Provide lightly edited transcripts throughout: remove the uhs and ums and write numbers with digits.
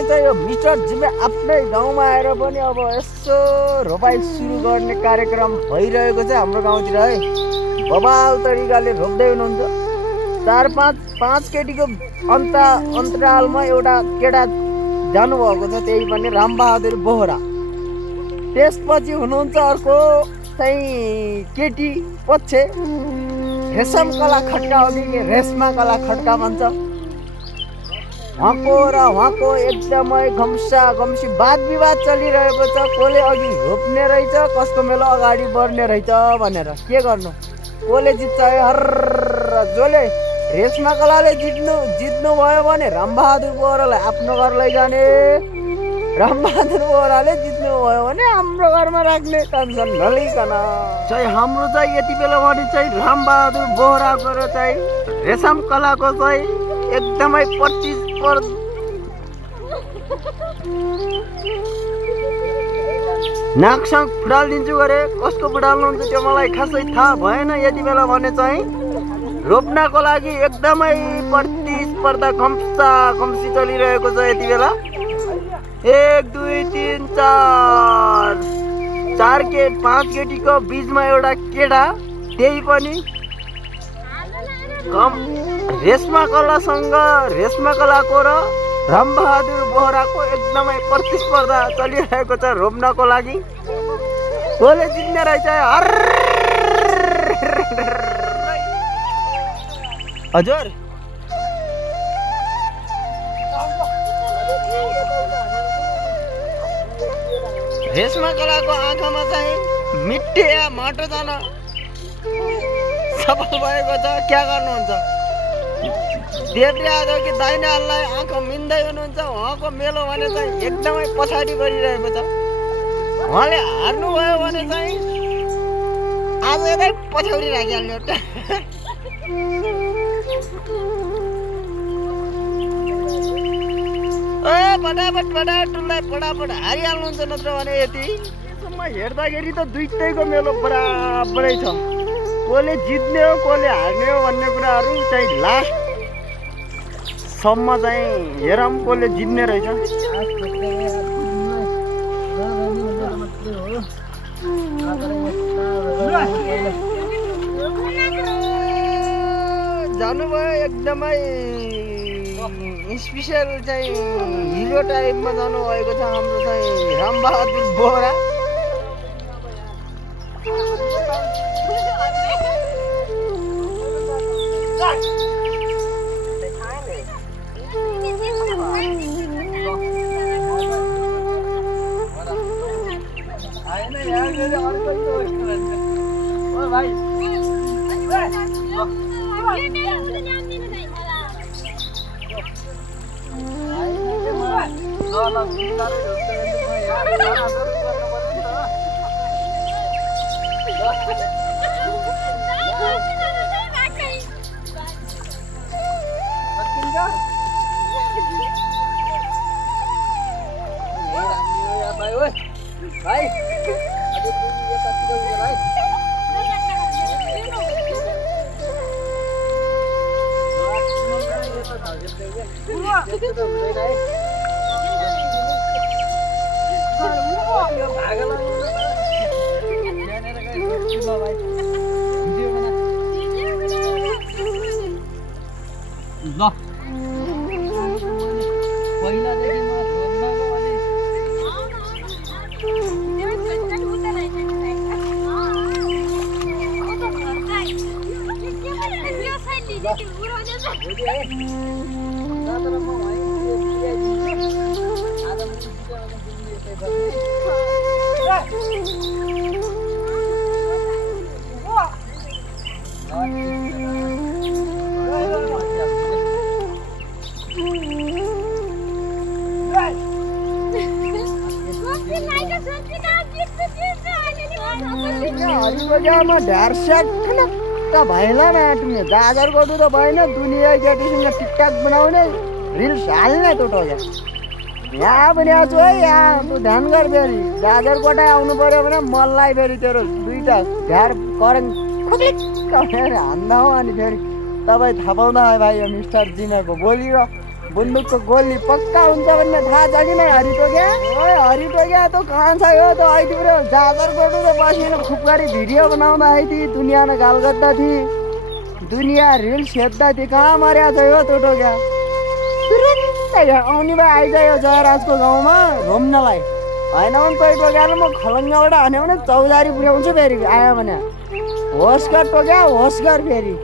भने चाहिँ यो मिस्टर जिम्मे आफ्नै गाउँमा आएर पनि अब यसो रोपाइ सुरु गर्ने कार्यक्रम भइरहेको छ हाम्रो गाउँतिर है। बबाल तरिकाले रोप्दै हुनुहुन्छ। 4-5 केटीको अन्तरालमा एउटा केटा जानुभएको छ, त्यही पनि रामबहादुर बोहरा। त्यसपछि हुनुहुन्छ अर्को चाहिँ केटी पक्ष रेशम कला खड्का हो कि रेशमा कला खड्का भन्छ। उहाँको र उहाँको एकदमै घम्सा घम्सी वाद विवाद चलिरहेको छ। कसले अघि रोप्ने रहेछ, कसको मेलो अगाडि बढ्ने रहेछ भनेर। के गर्नु, कसले जित्छ हर। जसले रेशमा कलाले जित्नु भयो भने रामबहादुर बोहरालाई आफ्नो घर लैजाने, रामबहादुर बोहराले जित्नु भयो भने हाम्रो घरमा राख्ने, टेन्सन नलिकन। चाहिँ हाम्रो चाहिँ यति बेला भने चाहिँ रामबहादुर बोहराको र चाहिँ रेशम कलाको चाहिँ एकदमै नाकसँग फुटालिदिन्छु गरे। कसको फुटाल्नुहुन्छ त्यो मलाई खासै थाहा भएन। यति बेला भने चाहिँ रोप्नको लागि एकदमै प्रतिस्पर्धा खम्सा खम्सी चलिरहेको छ। यति बेला 1 2 3 4 5 केटीको बिचमा एउटा केटा, त्यही पनि रेशमा कलासँग रेशमा कलाको र रामबहादुर बोहराको एकदमै प्रतिस्पर्धा चलिरहेको छ रोप्नको लागि। कसले जित्ने रहेछ हर। हजुर रेशमा कलाको आँखामा चाहिँ मिट्टे या माटो जान सफल भएको छ। क्या गर्नुहुन्छ, देब्रे आगो कि दाहिने हातलाई आँखा मिन्दै हुनुहुन्छ। उहाँको मेलो भने चाहिँ एकदमै पछाडि गरिरहेको छ। उहाँले हार्नुभयो भने चाहिँ आज यतै पछाडि राखिहाल्ने एउटा। फटाफट टुल्लाई फटाफट हारिहाल्नुहुन्छ, नत्र भने यति यसम्म हेर्दाखेरि त दुइटैको मेलो बराबरै छ। कसले जित्ने हो कसले हार्ने हो भन्ने कुराहरू चाहिँ लास्टसम्म चाहिँ हेरौँ कसले जित्ने रहेछ। जानुभयो एकदमै स्पेसल चाहिँ हिरो टाइपमा जानुभएको छ हाम्रो चाहिँ रामबहादुर बोहरा। हरिबजारमा ढ्यार स्याट भएन नाट्ने गाजर गर्नु त भएन। दुनियाँ केटीसँग टिकटक बनाउने रिल्स हाल्ने त यहाँ पनि आज है। यहाँ तँ ध्यान गर फेरि गाजर कोटा आउनु पर्यो भने मलाई फेरि तेरो दुईटा ढ्यार करेन्ट खुक्लिक्क हान्दा हो। अनि फेरि तपाईँ थाहा पाउँदा है भाइ यो मिस्टर जिमेको बोली र बन्दुकको गोली पक्का हुन्छ भन्ने थाहा छ कि नै हरिटोक्या? ओए हरिटोक्या त कहाँ छ यो त अहिले जाजर गर्नु त बसेर खुबकारी भिडियो बनाउँदा आइथी दुनियाँमा गाल गर्दा थिए दुनियाँ रिल्स हेर्दा थिए कहाँ मर्या छ यो टोटोक्या? तुरुन्तै आउने भए आइजायो जयराजको गाउँमा घुम्नलाई होइन भने टोक्याले म खलङ्गाबाट हान्यो भने चौधारी पुर्याउँछु फेरि आयो भने होस् गर टोक्या होस् गर फेरि।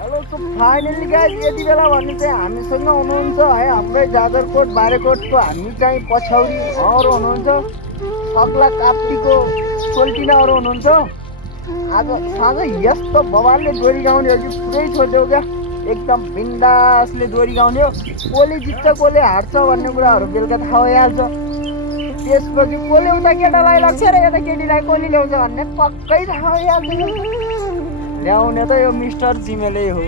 हेलो सो फाइनली गाइस यति बेला भने चाहिँ हामीसँग हुनुहुन्छ है हाम्रै जाजरकोट बारेकोटको हामी चाहिँ पछौरी उहाँहरू हुनुहुन्छ सक्ला काप्टीको सोल्टिनाहरू हुनुहुन्छ। आज साँझ यस्तो बबालले डोरी गाउने हो कि पुरै छोडिदेऊ क्या एकदम बिन्दासले डोरी गाउने हो। कसले जित्छ कसले हार्छ भन्ने कुराहरू बेलुका थाहा भइहाल्छ। त्यसपछि कसले उता केटालाई लाग्छ र यता केटीलाई कसले ल्याउँछ भन्ने पक्कै थाहा भइहाल्छ। ल्याउने त यो मिस्टर जिमेलै हो।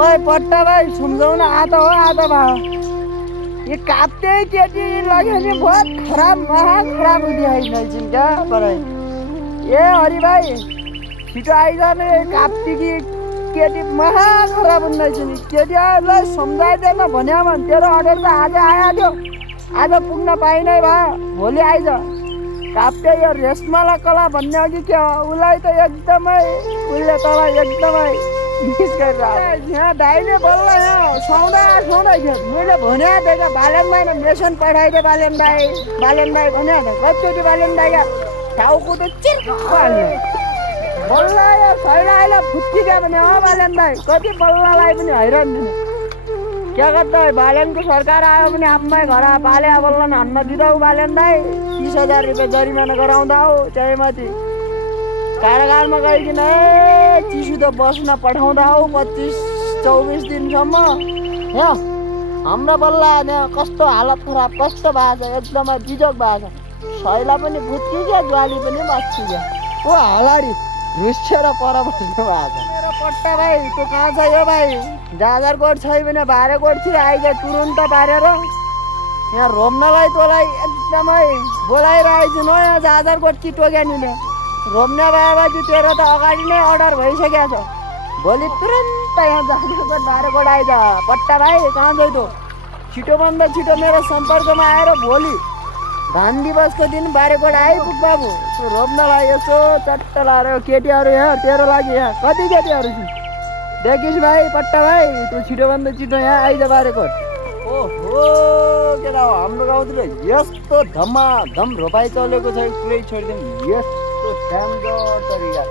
ओए पट्टा भाइ सुम्झाउ न आधा हो आधा भयो ये काप्ते केटी लाग्यो भने बहुत खराब महा खराब हुँदैन क्या पर ए हरि भाइ छिटो आइजाने काप्ती कि केटी महा खराब हुँदैछ नि केटीहरूलाई सम्झाइदिएन भन्यो भने तेरो अर्डर त आज आइहाल्यो आज पुग्न पाइनै भयो भोलि आइज। काप्टे यो रेशमाला कला भन्ने अघि क्या उसलाई त एकदमै उसले तँलाई एकदमै मिस गरिरहेको यहाँ दाइले बल्ल यहाँ सुहाउँदा थियो मैले भने थिएँ बालेन दाईमा मेसन पठाइदिएँ बालेन दाई भने कतिचोटि बालेन दाईका टाउको त चिर्को हाल्ने बल्ल यो छैन अहिले फुत्किदियो भने बालेन दाई कति बल्ललाई पनि हैरान दिने क्या गर्दा बालेनको सरकार आयो भने आफ्नै घर पाले बल्ल हान्न दिँदा बालेन दाई 30,000 रुपियाँ जरिमाना गराउँदा हो त्यहीमाथि कारागारमा गइकन चिसो त बस्न पठाउँदा हो 25-24 दिनसम्म। हो हाम्रो बल्ल यहाँ कस्तो हालत खराब कस्तो भएको छ एकदमै बिजोग भएको छ शैला पनि फुत्कियो ज्वाली पनि बच्चियो ओ हालारी रुसेर पर बस्नु भएको छ। मेरो पट्टा भाइ तँ कहाँ छ यो भाइ जाजरकोट छै भने बारेकोटतिर आइज तुरुन्त पारेर यहाँ रोम्नलाई तँलाई एकदमै बोलाइरहेको छु न यहाँ जाजरकोट कि टोक्यानिले रोम्ने भएपछि तेरो त अगाडि नै अर्डर भइसकेको छ भोलि तुरन्त यहाँ जाजरकोट बारेकोट आइज पट्टा भाइ कहाँ जाइ त छिटोभन्दा छिटो मेरो सम्पर्कमा आएर भोलि धान दिवसको दिन बारेकोट आइपुग बाबु तँ रोप्नलाई यसो चट्ट लाएर केटीहरू यहाँ तेरो लागि यहाँ कति केटीहरू छन् देखिस् भाइ पट्टा भाइ तँ छिटोभन्दा छिटो यहाँ आइज बारेकोट। ओहो केटा हो हाम्रो गाउँतिर यस्तो धमाधम रोपाइ चलेको छ पुरै छोडिदिउँ यस्तो ड्याङ्गर तरिका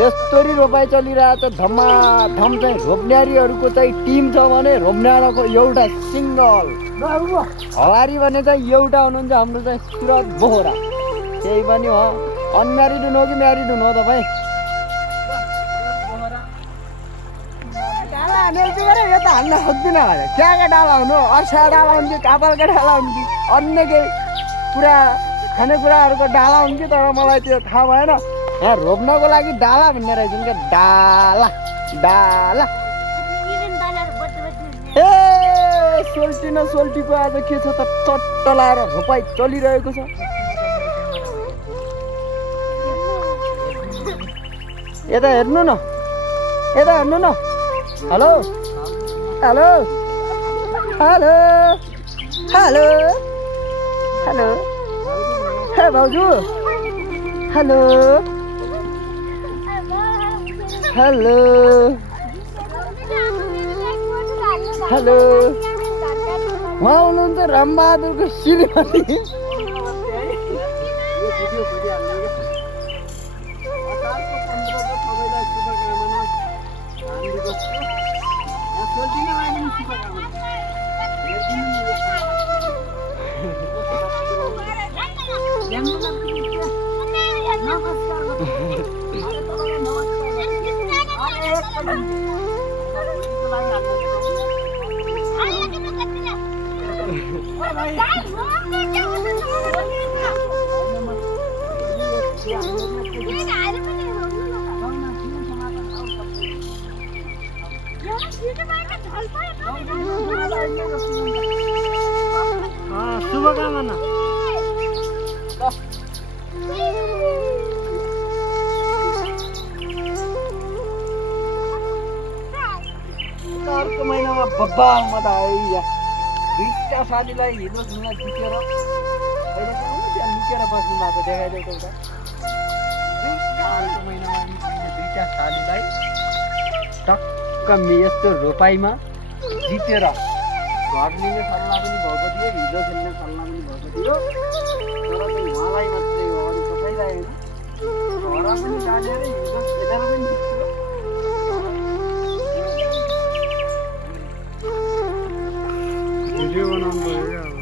यस्तरी रोपाइ चलिरहेको छ धमाधम चाहिँ रोप्नेहरूको चाहिँ टिम छ भने रोप्नेहरूको एउटा सिङ्गल हवारी भने चाहिँ एउटा हुनुहुन्छ हाम्रो चाहिँ सुरत बोहरा त्यही पनि हो अनम्यारिड हुनु हो कि म्यारिड हुनु हो तपाईँ? यो त हाल्न सक्दिनँ भने क्या डाला हुनु अर्सा डाला हुन् कि कापालका डाला हुन् कि अन्य केही पुरा खानेकुराहरूको डाला हुन् कि तर मलाई त्यो थाहा भएन। यहाँ रोप्नको लागि डाला भन्ने रहेछ क्या डाला डाला ए सोल्टी न सोल्टीको आज के छ त चट्ट लाएर रोपाइ चलिरहेको छ। यता हेर्नु न यता हेर्नु न hello hello hello hello hello हे भाउजू हेलो हेलो हेलो उहाँ हुनुहुन्छ रामबहादुरको श्रीमती शुभकामना बब्बा म त आइया दुईटा साथीलाई हिजो घुम्न जितेर अहिले चाहिँ त्यहाँ लुकेर बस्नु भएको देखाइदिएको एउटा अर्को महिनामा दुईटा साथीलाई टक्क यस्तो रोपाइमा जितेर घर लिने सल्लाह पनि भएको थियो हिजो खेल्ने सल्लाह पनि भएको थियो तर चाहिँ उहाँलाई मात्रै हो अरू कसैलाई होइन घर पनि जानेर हिजो खेलेर पनि जित्यो भिडियो बनाउनु पऱ्यो क्या